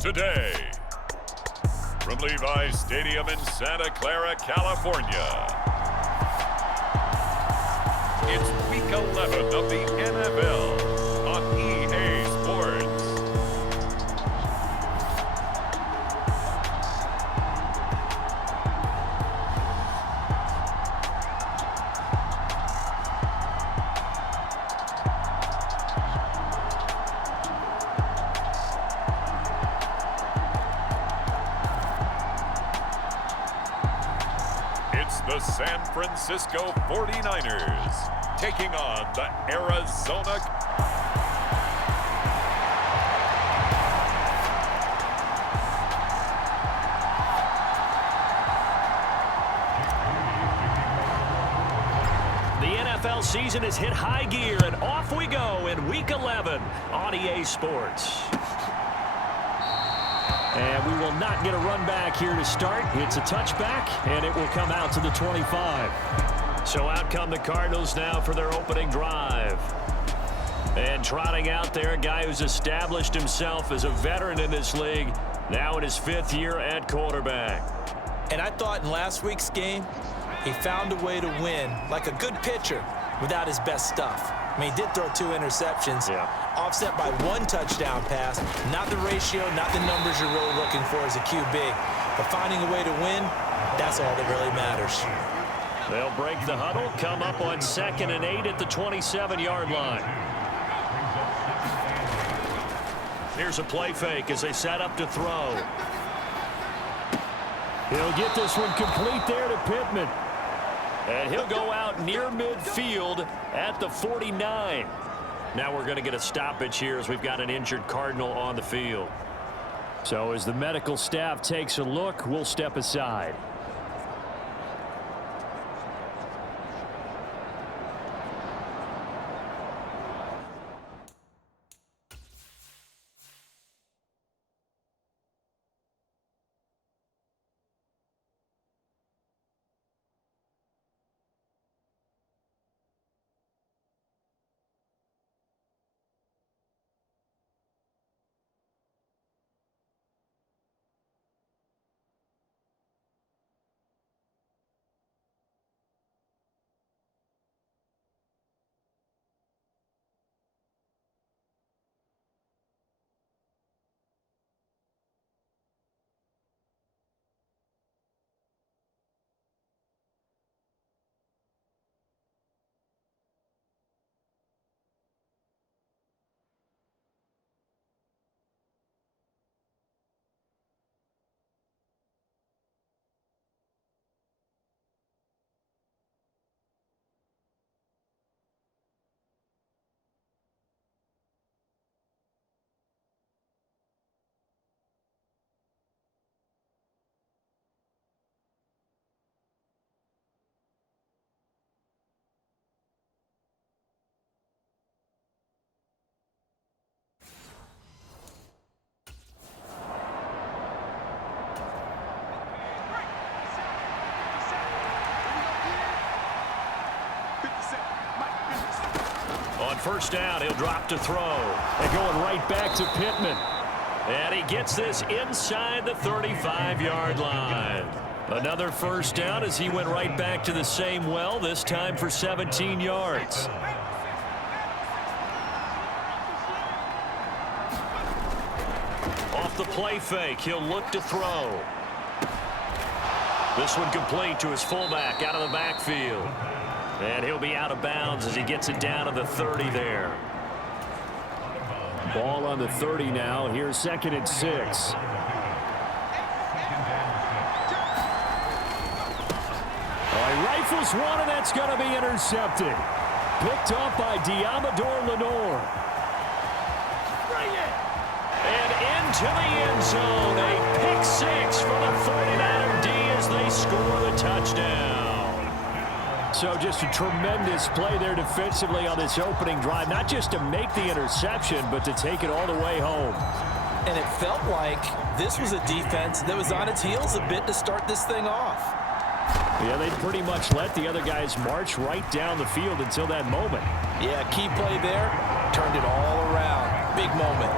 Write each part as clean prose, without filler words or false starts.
Today, from Levi's Stadium in Santa Clara, California, it's Week 11 of the NFL on EA Sports. It's the San Francisco 49ers taking on the Arizona. The NFL season has hit high gear, and off we go in Week 11 on EA Sports. And we will not get a run back here to start. It's a touchback, and it will come out to the 25. So out come the Cardinals now for their opening drive. And trotting out there, a guy who's established himself as a veteran in this league, now in his 5th year at quarterback. And I thought in last week's game, he found a way to win like a good pitcher without his best stuff. I mean, he did throw 2 interceptions, offset by 1 touchdown pass. Not the ratio, not the numbers you're really looking for as a QB. But finding a way to win, that's all that really matters. They'll break the huddle, come up on 2nd and 8 at the 27-yard line. Here's a play fake as they set up to throw. He'll get this one complete there to Pittman. And he'll go out near midfield at the 49. Now we're going to get a stoppage here as we've got an injured Cardinal on the field. So as the medical staff takes a look, we'll step aside. on first down, he'll drop to throw. And going right back to Pittman. And he gets this inside the 35-yard line. Another first down as he went right back to the same well, this time for 17 yards. Off the play fake, he'll look to throw. This one complete to his fullback out of the backfield. And he'll be out of bounds as he gets it down to the 30 there. Ball on the 30 now. Here's 2nd and 6. Rifles one, and that's going to be intercepted. Picked up by Diamador Lenore. And into the end zone. A pick six for the 49er D as they score the touchdown. So just a tremendous play there defensively on this opening drive. Not just to make the interception, but to take it all the way home. And it felt like this was a defense that was on its heels a bit to start this thing off. Yeah, they pretty much let the other guys march right down the field until that moment. Yeah, key play there. Turned it all around. Big moment.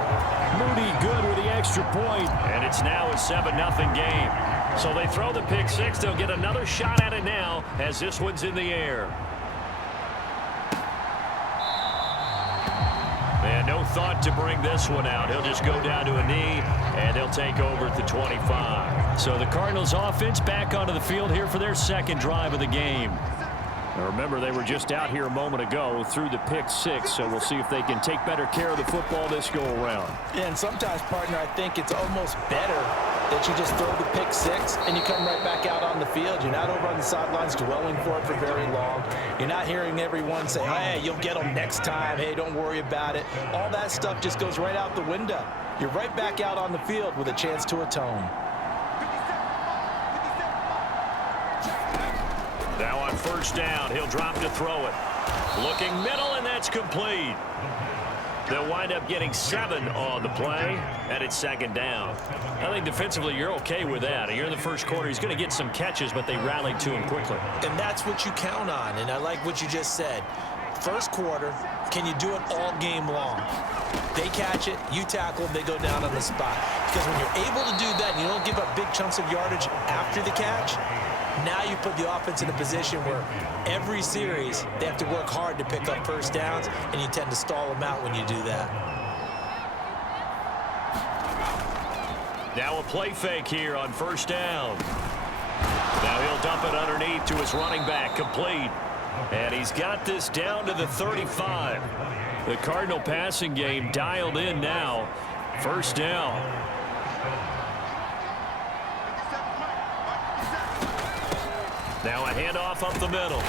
Moody good with the extra point. And it's now a 7-0 game. So they throw the pick six. They'll get another shot at it now as this one's in the air. And no thought to bring this one out. He'll just go down to a knee, and they'll take over at the 25. So the Cardinals offense back onto the field here for their second drive of the game. Now remember, they were just out here a moment ago through the pick six, so we'll see if they can take better care of the football this go-around. Yeah, and sometimes, partner, I think it's almost better that you just throw the pick six and you come right back out on the field. You're not over on the sidelines dwelling for it for very long. You're not hearing everyone say, hey, you'll get them next time. Hey, don't worry about it. All that stuff just goes right out the window. You're right back out on the field with a chance to atone. Now on first down, he'll drop to throw it. Looking middle, and that's complete. They'll wind up getting 7 on the play, and it's 2nd down. I think defensively you're okay with that. You're in the first quarter. He's going to get some catches, but they rallied to him quickly. And that's what you count on, and I like what you just said. First quarter, can you do it all game long? They catch it, you tackle, they go down on the spot. Because when you're able to do that and you don't give up big chunks of yardage after the catch, now you put the offense in a position where every series they have to work hard to pick up first downs, and you tend to stall them out when you do that. Now a play fake here on first down. Now he'll dump it underneath to his running back, complete. And he's got this down to the 35. The Cardinal passing game dialed in now. First down. Now a handoff up the middle.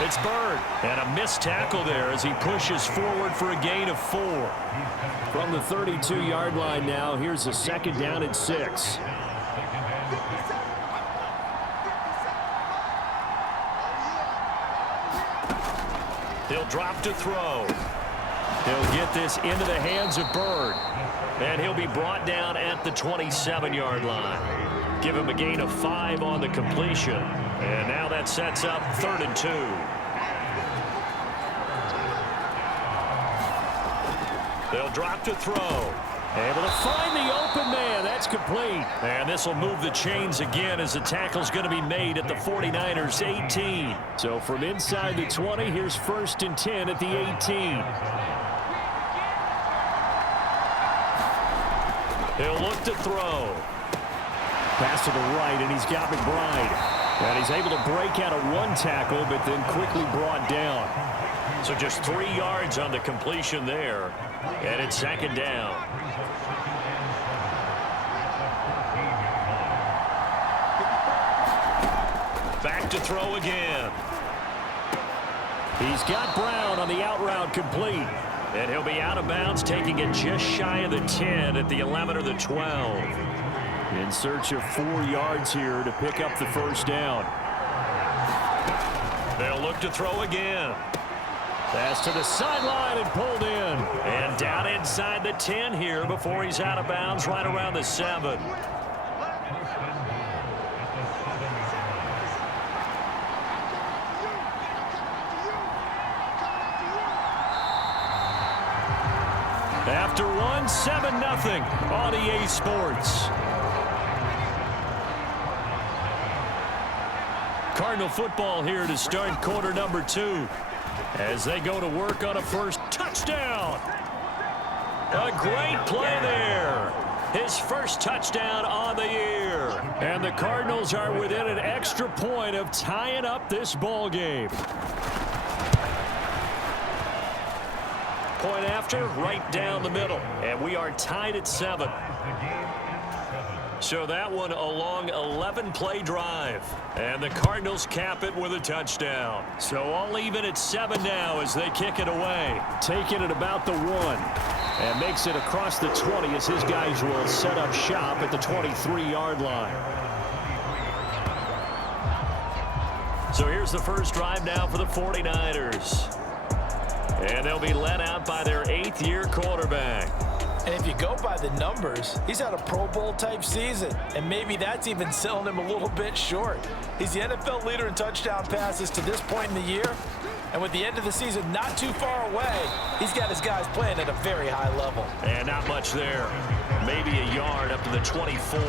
It's Bird. And a missed tackle there as he pushes forward for a gain of 4. From the 32-yard line now, here's a 2nd down and 6. He'll drop to throw. He'll get this into the hands of Bird. And he'll be brought down at the 27-yard line. Give him a gain of 5 on the completion. And now that sets up 3rd and 2. They'll drop to throw. Able to find the open man. That's complete. And this will move the chains again as the tackle's going to be made at the 49ers 18. So from inside the 20, here's 1st and 10 at the 18. He'll look to throw. Pass to the right, and he's got McBride. And he's able to break out of 1 tackle, but then quickly brought down. So just 3 yards on the completion there. And it's 2nd down. Back to throw again. He's got Brown on the out route complete. And he'll be out of bounds, taking it just shy of the 10 at the 11 or the 12. In search of 4 yards here to pick up the first down. They'll look to throw again. Pass to the sideline and pulled in. And down inside the 10 here before he's out of bounds right around the 7. After one, 7-0 on EA Sports. Cardinal football here to start quarter number 2 as they go to work on a first touchdown. A great play there. His first touchdown on the year. And the Cardinals are within an extra point of tying up this ball game. Point after, right down the middle. And we are tied at 7. So that one a long 11-play drive. And the Cardinals cap it with a touchdown. So all even at 7 now as they kick it away. Taking it about the 1. And makes it across the 20 as his guys will set up shop at the 23-yard line. So here's the first drive now for the 49ers. And they'll be led out by their 8th-year quarterback. And if you go by the numbers, he's had a Pro Bowl-type season. And maybe that's even selling him a little bit short. He's the NFL leader in touchdown passes to this point in the year. And with the end of the season not too far away, he's got his guys playing at a very high level. And not much there. Maybe a yard up to the 24.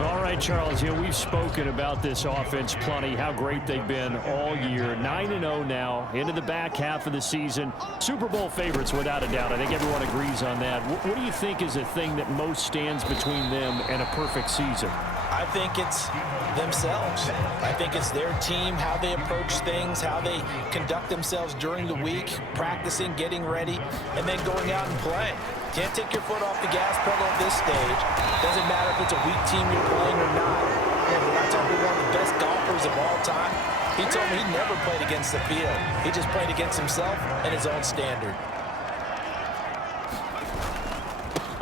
All right, Charles, we've spoken about this offense plenty, how great they've been all year. 9-0 now, into the back half of the season. Super Bowl favorites, without a doubt. I think everyone agrees on that. What do you think is the thing that most stands between them and a perfect season? I think it's themselves. I think it's their team, how they approach things, how they conduct themselves during the week, practicing, getting ready, and then going out and playing. Can't take your foot off the gas pedal at this stage. Doesn't matter if it's a weak team you're playing or not. And when I talk about one of the best golfers of all time, he told me he never played against the field. He just played against himself and his own standard.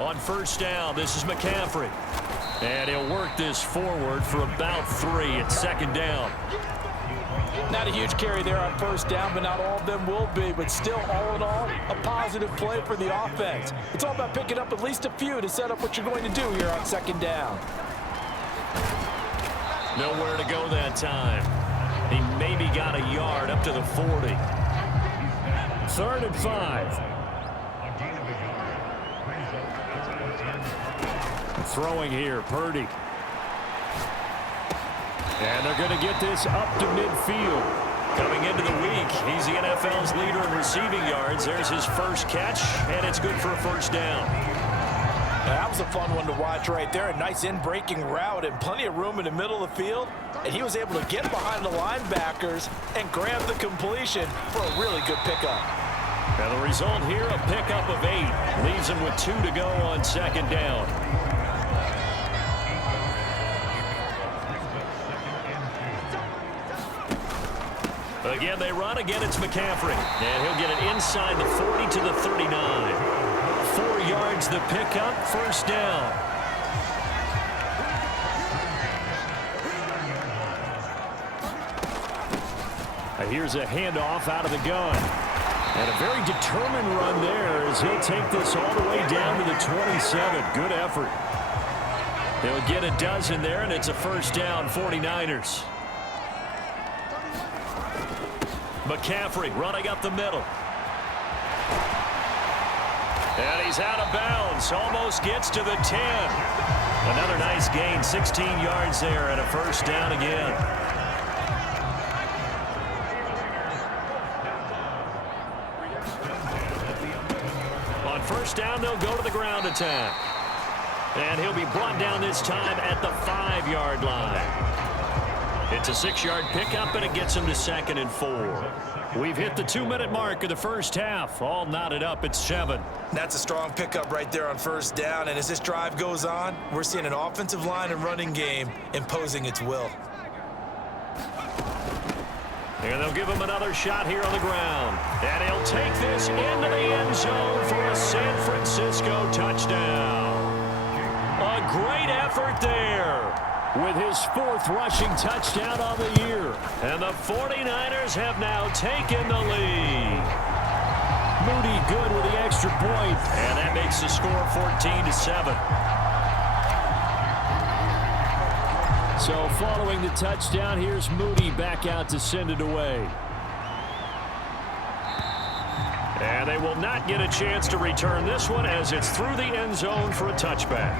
On first down, this is McCaffrey. And he'll work this forward for about 3 at second down. Not a huge carry there on first down, but not all of them will be. But still, all in all, a positive play for the offense. It's all about picking up at least a few to set up what you're going to do here on second down. Nowhere to go that time. He maybe got a yard up to the 40. 3rd and 5. Throwing here, Purdy. And they're going to get this up to midfield. Coming into the week, he's the NFL's leader in receiving yards. There's his first catch, and it's good for a first down. That was a fun one to watch right there. A nice in-breaking route and plenty of room in the middle of the field. And he was able to get behind the linebackers and grab the completion for a really good pickup. And the result here, a pickup of 8. Leaves him with 2 to go on second down. Again, they run. Again, it's McCaffrey. And he'll get it inside the 40 to the 39. 4 yards the pickup, first down. Here's a handoff out of the gun. And a very determined run there as he'll take this all the way down to the 27. Good effort. He'll get a dozen there, and it's a first down, 49ers. McCaffrey running up the middle. And he's out of bounds. Almost gets to the 10. Another nice gain. 16 yards there and a first down again. On first down, they'll go to the ground attack. And he'll be brought down this time at the 5-yard line. It's a 6-yard pickup, and it gets him to 2nd and 4. We've hit the 2-minute mark of the first half. All knotted up at 7. That's a strong pickup right there on first down. And as this drive goes on, we're seeing an offensive line and running game imposing its will. And they'll give him another shot here on the ground. And he'll take this into the end zone for a San Francisco touchdown. A great effort there, with his 4th rushing touchdown on the year. And the 49ers have now taken the lead. Moody good with the extra point. And that makes the score 14-7. So following the touchdown, here's Moody back out to send it away. And And they will not get a chance to return this one as it's through the end zone for a touchback.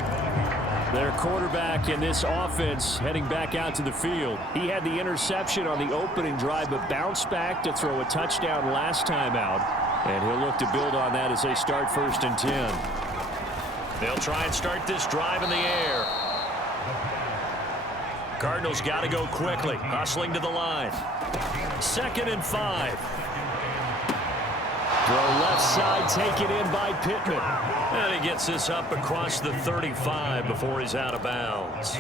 Their quarterback in this offense heading back out to the field. He had the interception on the opening drive, but bounced back to throw a touchdown last time out. And he'll look to build on that as they start 1st and 10. They'll try and start this drive in the air. Cardinals got to go quickly, hustling to the line. 2nd and 5. Throw left side, taken in by Pittman. And he gets this up across the 35 before he's out of bounds.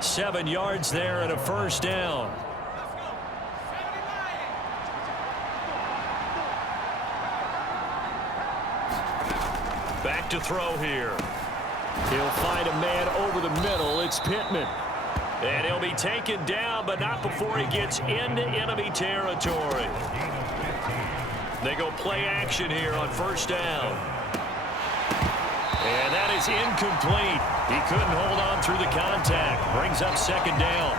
7 yards there and a 1st down. Back to throw here. He'll find a man over the middle. It's Pittman. And he'll be taken down, but not before he gets into enemy territory. They go play action here on 1st down. And that is incomplete. He couldn't hold on through the contact. Brings up 2nd down.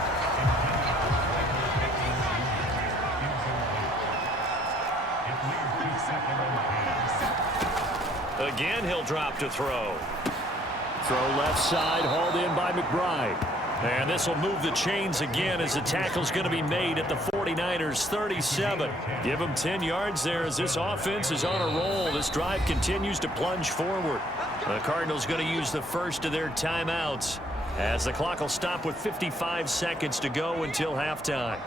Again, he'll drop to throw. Throw left side, hauled in by McBride. And this will move the chains again as the tackle's going to be made at the 49ers 37. Give them 10 yards there as this offense is on a roll. This drive continues to plunge forward. The Cardinals going to use the first of their timeouts as the clock will stop with 55 seconds to go until halftime.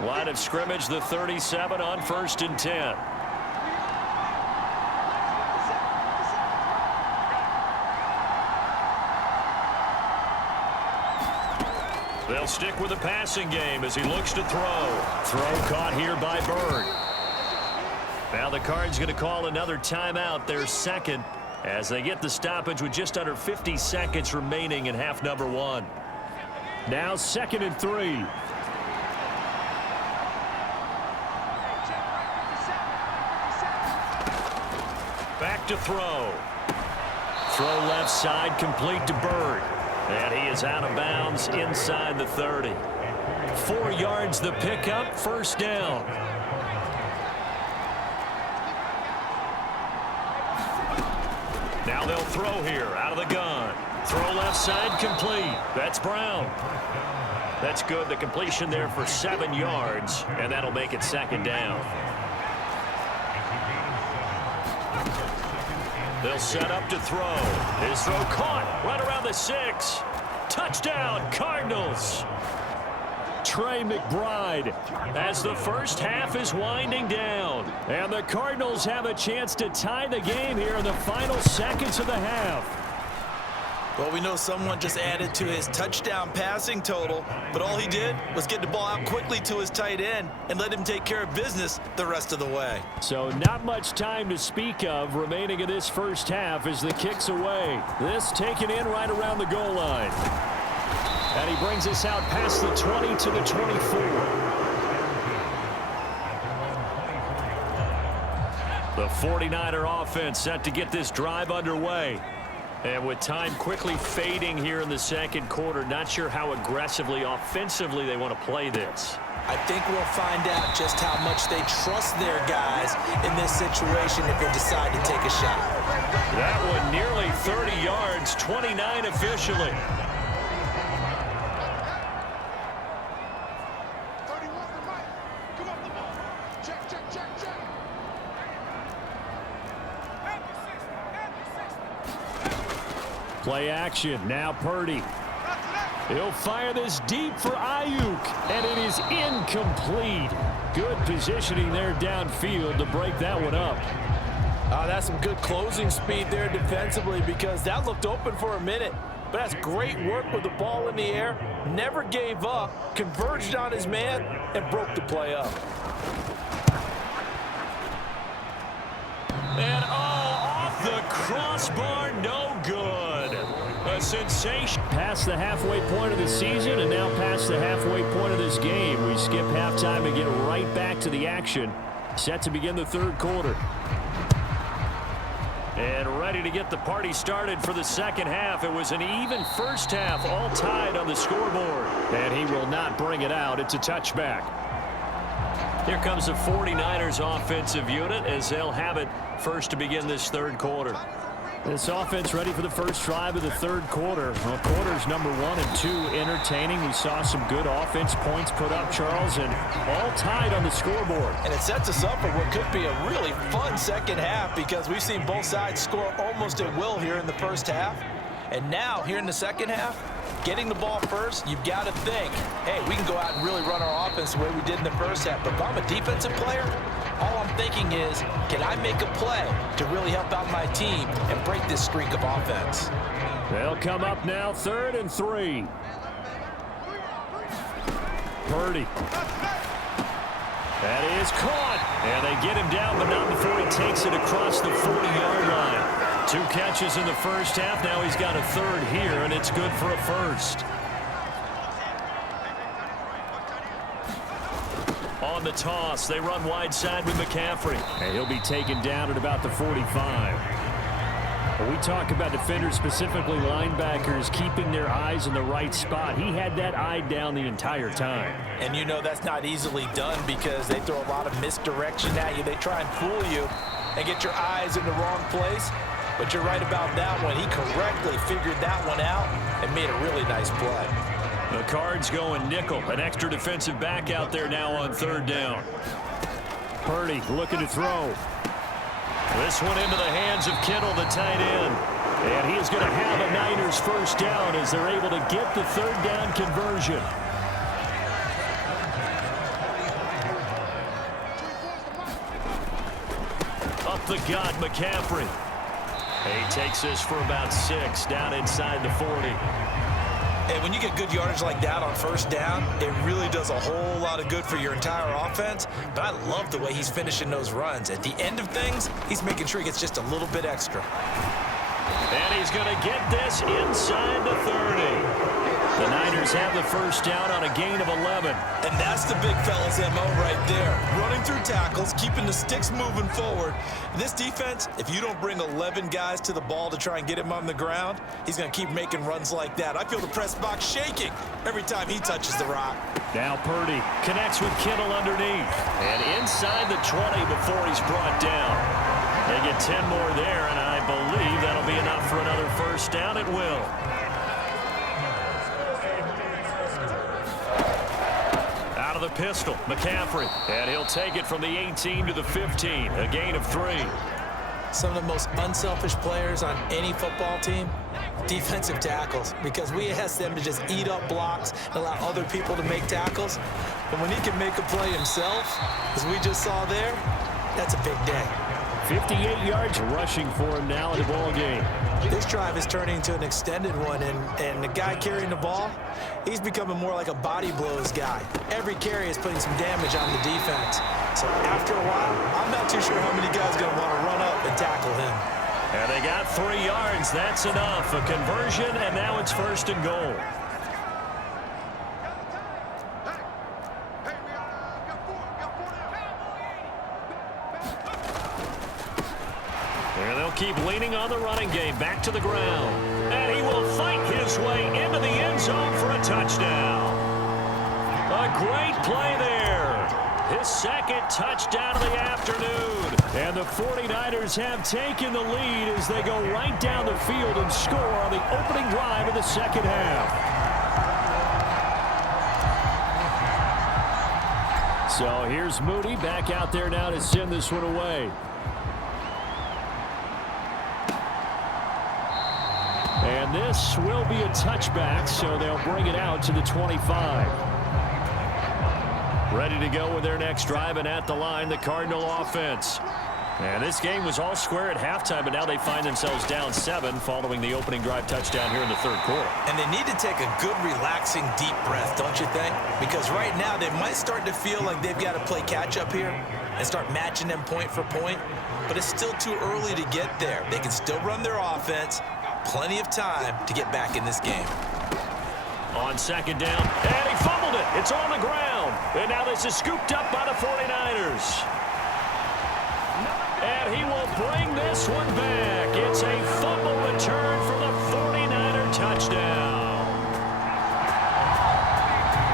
Line of scrimmage, the 37 on 1st and 10. They'll stick with the passing game as he looks to throw. Throw caught here by Bird. Now the Cards going to call another timeout, their 2nd, as they get the stoppage with just under 50 seconds remaining in half number 1. Now 2nd and 3. Back to throw. Throw left side, complete to Bird. And he is out of bounds inside the 30. 4 yards the pickup, 1st down. Now they'll throw here out of the gun. Throw left side, complete. That's Brown. That's good. The completion there for 7 yards, and that'll make it 2nd down. They'll set up to throw. His throw caught right around the 6. Touchdown, Cardinals. Trey McBride as the first half is winding down. And the Cardinals have a chance to tie the game here in the final seconds of the half. Well, we know someone just added to his touchdown passing total, but all he did was get the ball out quickly to his tight end and let him take care of business the rest of the way. So not much time to speak of remaining in this first half as the kick's away. This taken in right around the goal line. And he brings us out past the 20 to the 24. The 49er offense set to get this drive underway. And with time quickly fading here in the 2nd quarter, not sure how aggressively, offensively they want to play this. I think we'll find out just how much they trust their guys in this situation if they decide to take a shot. That one nearly 30 yards, 29 officially. Play action. Now Purdy. He'll fire this deep for Ayuk, and it is incomplete. Good positioning there downfield to break that one up. That's some good closing speed there defensively because that looked open for a minute. But that's great work with the ball in the air. Never gave up, converged on his man, and broke the play up. And off the crossbar, no good. A sensation. Past the halfway point of the season and now past the halfway point of this game. We skip halftime and get right back to the action. Set to begin the 3rd quarter. And ready to get the party started for the 2nd half. It was an even first half, all tied on the scoreboard. And he will not bring it out. It's a touchback. Here comes the 49ers offensive unit as they'll have it first to begin this third quarter. This offense ready for the first drive of the third quarter. Well, quarters number 1 and 2 entertaining. We saw some good offense points put up, Charles, and all tied on the scoreboard. And it sets us up for what could be a really fun second half because we've seen both sides score almost at will here in the first half. And now, here in the second half, getting the ball first, you've got to think, hey, we can go out and really run our offense the way we did in the first half. But if I'm a defensive player, all I'm thinking is, can I make a play to really help out my team and break this streak of offense? They'll come up now, 3rd and 3. Purdy. That is caught. And they get him down, but not before he takes it across the 40-yard line. 2 catches in the first half. Now he's got a 3rd here, and it's good for a first. On the toss, they run wide side with McCaffrey. And he'll be taken down at about the 45. When we talk about defenders, specifically linebackers, keeping their eyes in the right spot. He had that eye down the entire time. And you know that's not easily done because they throw a lot of misdirection at you. They try and fool you and get your eyes in the wrong place. But you're right about that one. He correctly figured that one out and made a really nice play. The Cards going nickel. An extra defensive back out there now on 3rd down. Purdy looking to throw. This one into the hands of Kittle, the tight end. And he is going to have a Niners first down as they're able to get the 3rd down conversion. Up the gut, McCaffrey. He takes this for about 6 down inside the 40. And when you get good yardage like that on first down, it really does a whole lot of good for your entire offense. But I love the way he's finishing those runs. At the end of things, he's making sure he gets just a little bit extra. And he's going to get this inside the 30. The Niners have the first down on a gain of 11. And that's the big fella's MO right there. Running through tackles, keeping the sticks moving forward. This defense, if you don't bring 11 guys to the ball to try and get him on the ground, he's going to keep making runs like that. I feel the press box shaking every time he touches the rock. Now Purdy connects with Kittle underneath. And inside the 20 before he's brought down. They get 10 more there, and I believe that'll be enough for another first down. It will. Out of the pistol, McCaffrey. And he'll take it from the 18 to the 15. A gain of 3. Some of the most unselfish players on any football team, defensive tackles, because we ask them to just eat up blocks and allow other people to make tackles. But when he can make a play himself, as we just saw there, that's a big day. 58 yards rushing for him now in the ball game. This drive is turning into an extended one, and the guy carrying the ball, he's becoming more like a body blows guy. Every carry is putting some damage on the defense. So after a while, I'm not too sure how many guys are going to want to run up and tackle him. And they got 3 yards. That's enough. A conversion, and now it's 1st and goal. And they'll keep leaning on the running game. Back to the ground. And he will fight his way into the end zone for a touchdown. A great play there. His 2nd touchdown of the afternoon. And the 49ers have taken the lead as they go right down the field and score on the opening drive of the second half. So here's Moody back out there now to send this one away. And this will be a touchback, so they'll bring it out to the 25. Ready to go with their next drive, and at the line, the Cardinal offense. And this game was all square at halftime, but now they find themselves down 7 following the opening drive touchdown here in the 3rd quarter. And they need to take a good, relaxing, deep breath, don't you think? Because right now they might start to feel like they've got to play catch-up here and start matching them point for point. But it's still too early to get there. They can still run their offense. Plenty of time to get back in this game. On 2nd down, and he fumbled it. It's on the ground. And now this is scooped up by the 49ers. And he will bring this one back. It's a fumble return for the 49er touchdown.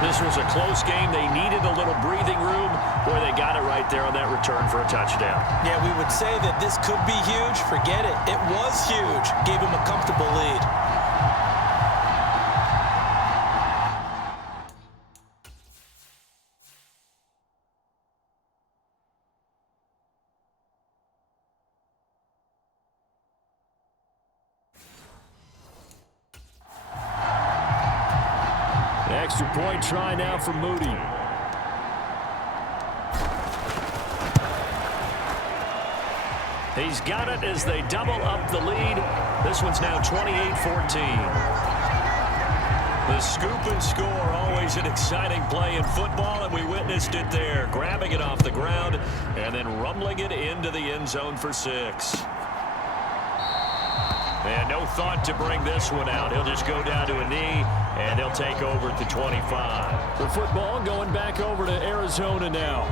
The This was a close game. They needed a little breathing room. Boy, they got it right there on that return for a touchdown. Yeah, we would say that this could be huge. Forget it. It was huge. Gave him a comfortable lead. Extra point try now for Moody. He's got it as they double up the lead. This one's now 28-14. The scoop and score, always an exciting play in football, and we witnessed it there. Grabbing it off the ground and then rumbling it into the end zone for 6. And no thought to bring this one out. He'll just go down to a knee, and he'll take over at the 25. The football going back over to Arizona now.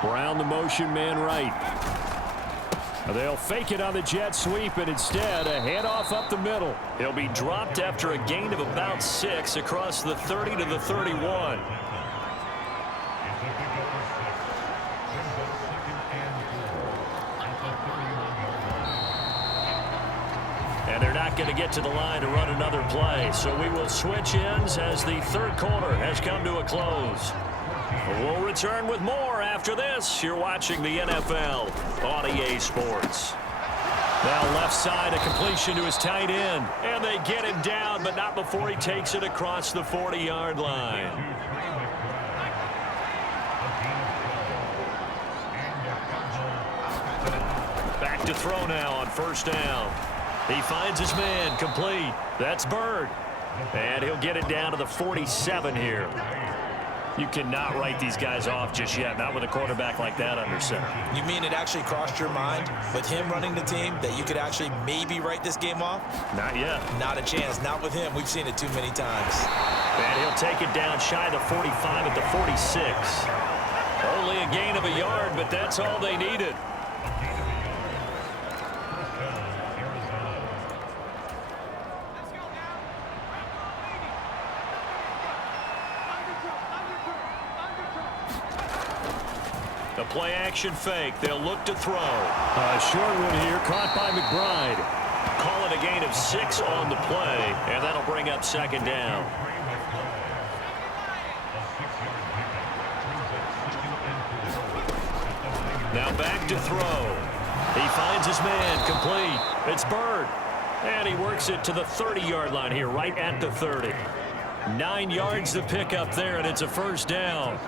Brown the motion man right. They'll fake it on the jet sweep, and instead a handoff up the middle. He'll be dropped after a gain of about 6 across the 30 to the 31. And they're not going to get to the line to run another play. So we will switch ends as the third quarter has come to a close. We'll return with more after this. You're watching the NFL on EA Sports. Now left side, a completion to his tight end. And they get him down, but not before he takes it across the 40-yard line. Back to throw now on first down. He finds his man, complete. That's Bird. And he'll get it down to the 47 here. You cannot write these guys off just yet, not with a quarterback like that under center. You mean it actually crossed your mind with him running the team that you could actually maybe write this game off? Not yet. Not a chance. Not with him. We've seen it too many times. And he'll take it down shy of the 45 at the 46. Only a gain of a yard, but that's all they needed. The play action fake. They'll look to throw. A short one here, caught by McBride. Call it a gain of 6 on the play, and that'll bring up second down. Now back to throw. He finds his man, complete. It's Bird. And he works it to the 30-yard line here, right at the 30. 9 yards to pick up there, and it's a first down.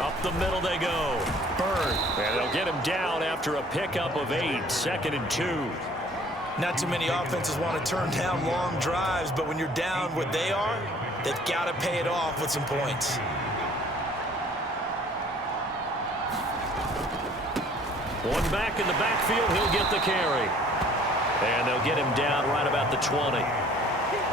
Up the middle they go. Bird. And they'll get him down after a pickup of 8. 2nd and 2. Not too many offenses want to turn down long drives, but when you're down what they are, they've got to pay it off with some points. One back in the backfield, he'll get the carry. And they'll get him down right about the 20.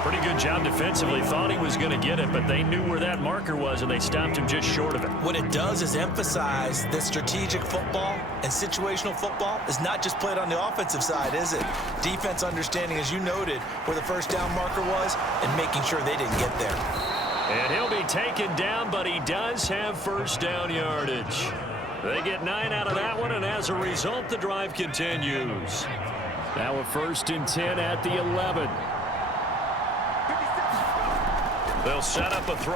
Pretty good job defensively. Thought he was going to get it, but they knew where that marker was, and they stopped him just short of it. What it does is emphasize that strategic football and situational football is not just played on the offensive side, is it? Defense understanding, as you noted, where the first down marker was and making sure they didn't get there. And he'll be taken down, but he does have first down yardage. They get 9 out of that one, and as a result, the drive continues. Now a 1st and 10 at the 11. They'll set up a throw.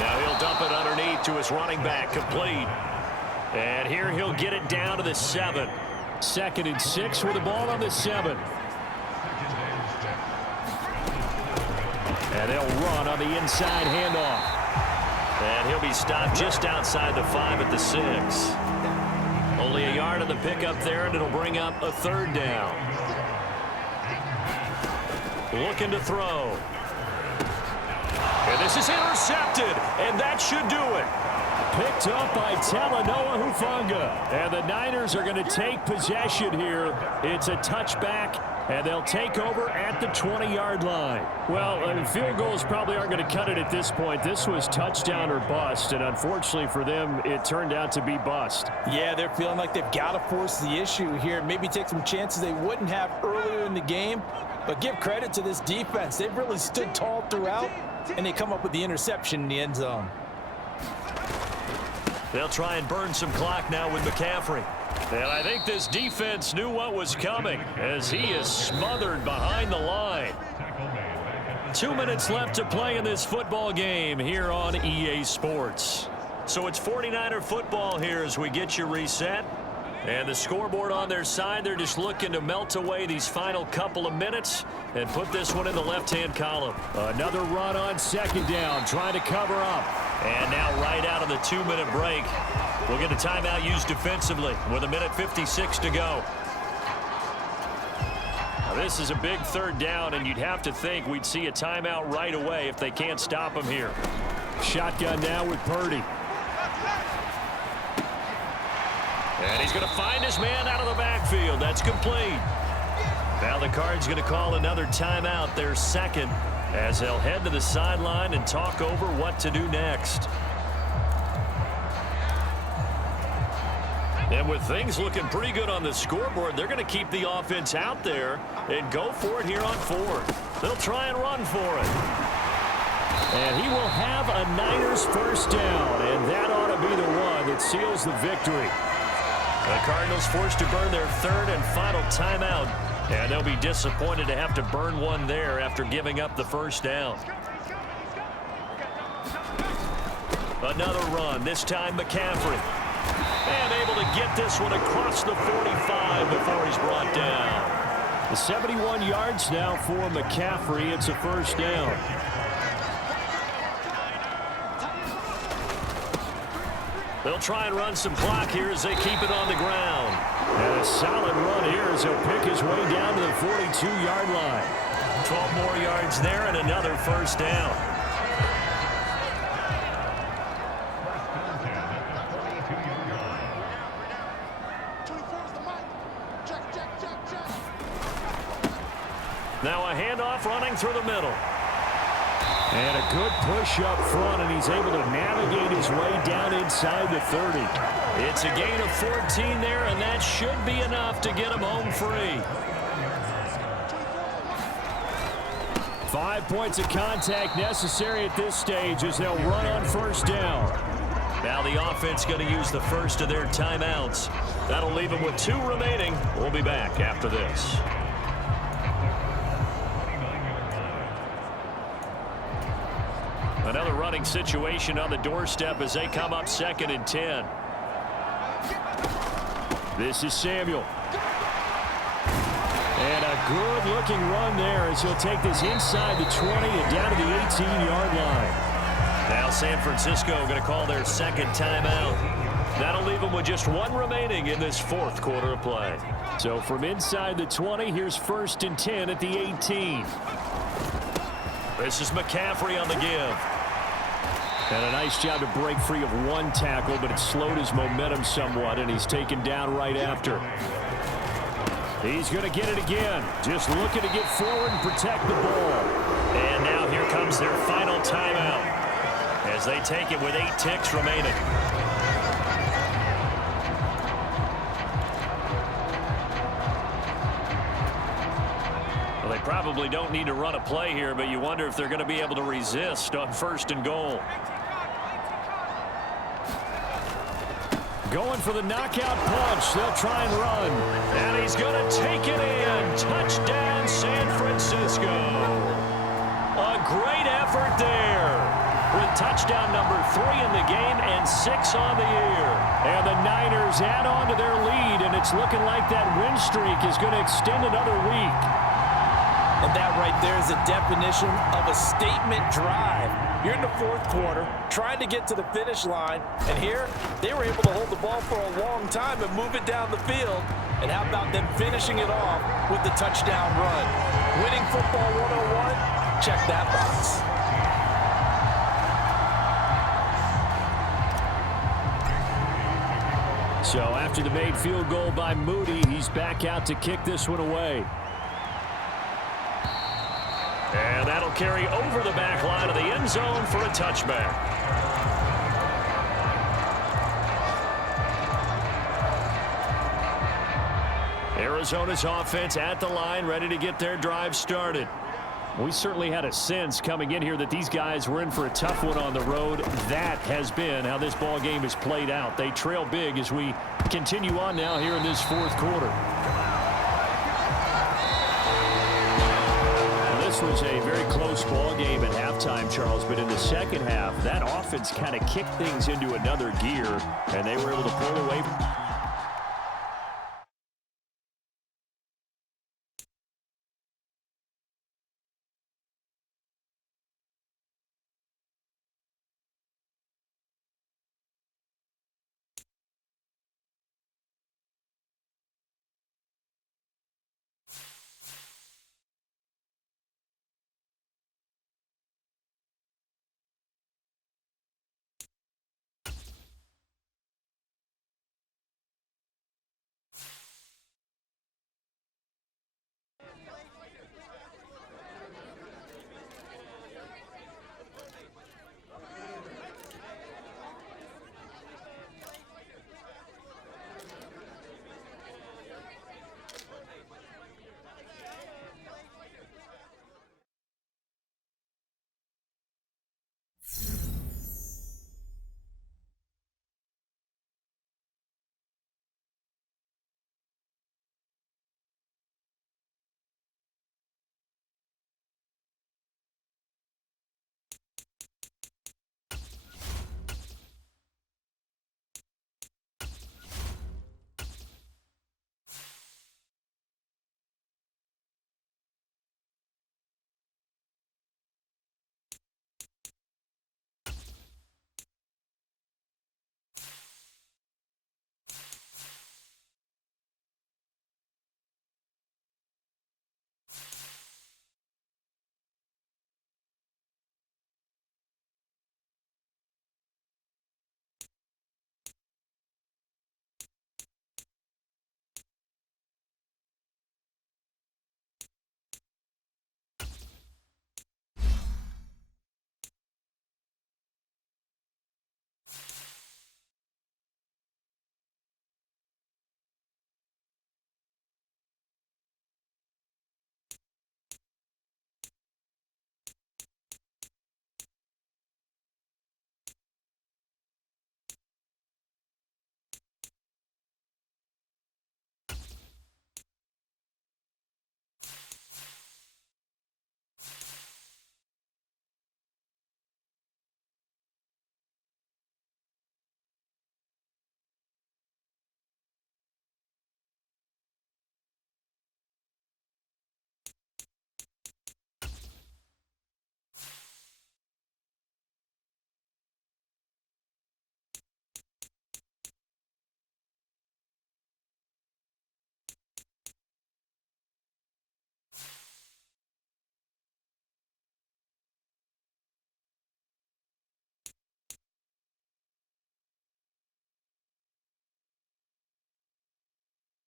Now he'll dump it underneath to his running back, complete. And here he'll get it down to the 7. 2nd and 6 with the ball on the 7. And they'll run on the inside handoff. And he'll be stopped just outside the 5 at the 6. Only a yard on the pickup there, and it'll bring up a 3rd down. Looking to throw. And this is intercepted, and that should do it. Picked up by Talanoa Hufanga. And the Niners are going to take possession here. It's a touchback, And they'll take over at the 20-yard line. Well, field goals probably aren't going to cut it at this point. This was touchdown or bust, and unfortunately for them, it turned out to be bust. Yeah, they're feeling like they've got to force the issue here. Maybe take some chances they wouldn't have earlier in the game. But give credit to this defense. They've really stood tall throughout, and they come up with the interception in the end zone. They'll try and burn some clock now with McCaffrey. And I think this defense knew what was coming as he is smothered behind the line. 2 minutes left to play in this football game here on EA Sports. So it's 49er football here as we get you reset. And the scoreboard on their side, they're just looking to melt away these final couple of minutes and put this one in the left-hand column. Another run on second down, trying to cover up. And now right out of the 2-minute break, we'll get a timeout used defensively with 1:56 to go. Now this is a big third down, and you'd have to think we'd see a timeout right away if they can't stop him here. Shotgun now with Purdy. And he's going to find his man out of the backfield. That's complete. Now the Cards going to call another timeout, their second, as they'll head to the sideline and talk over what to do next. And with things looking pretty good on the scoreboard, they're going to keep the offense out there and go for it here on fourth. They'll try and run for it. And he will have a Niners first down, and that ought to be the one that seals the victory. The Cardinals forced to burn their third and final timeout, and they'll be disappointed to have to burn one there after giving up the first down. Another run, this time McCaffrey. And able to get this one across the 45 before he's brought down. The 71 yards now for McCaffrey. It's a first down. They'll try and run some clock here as they keep it on the ground. And a solid run here as he'll pick his way down to the 42-yard line. 12 more yards there and another first down. Now a handoff running through the middle. And a good push up front, and he's able to navigate his way down inside the 30. It's a gain of 14 there, and that should be enough to get him home free. 5 points of contact necessary at this stage as they'll run on first down. Now the offense going to use the first of their timeouts. That'll leave them with 2 remaining. We'll be back after this. Another running situation on the doorstep as they come up 2nd and 10. This is Samuel. And a good-looking run there as he'll take this inside the 20 and down to the 18-yard line. Now San Francisco going to call their second timeout. That'll leave them with just 1 remaining in this 4th quarter of play. So from inside the 20, here's 1st and 10 at the 18. This is McCaffrey on the give. And a nice job to break free of 1 tackle, but it slowed his momentum somewhat, and he's taken down right after. He's going to get it again. Just looking to get forward and protect the ball. And now here comes their final timeout as they take it with 8 ticks remaining. Well, they probably don't need to run a play here, but you wonder if they're going to be able to resist on 1st and goal. Going for the knockout punch. They'll try and run. And he's going to take it in. Touchdown, San Francisco. A great effort there. With touchdown number 3 in the game and 6 on the year. And the Niners add on to their lead, and it's looking like that win streak is going to extend another week. And that right there is a definition of a statement drive. You're in the 4th quarter, trying to get to the finish line, and here they were able to hold the ball for a long time and move it down the field. And how about them finishing it off with the touchdown run? Winning football 101, check that box. So after the made field goal by Moody, he's back out to kick this one away. And that'll carry over the back line of the end zone for a touchback. Arizona's offense at the line, ready to get their drive started. We certainly had a sense coming in here that these guys were in for a tough one on the road. That has been how this ball game has played out. They trail big as we continue on now here in this fourth quarter. This was a very close ball game at halftime, Charles, but in the second half, that offense kind of kicked things into another gear, and they were able to pull away.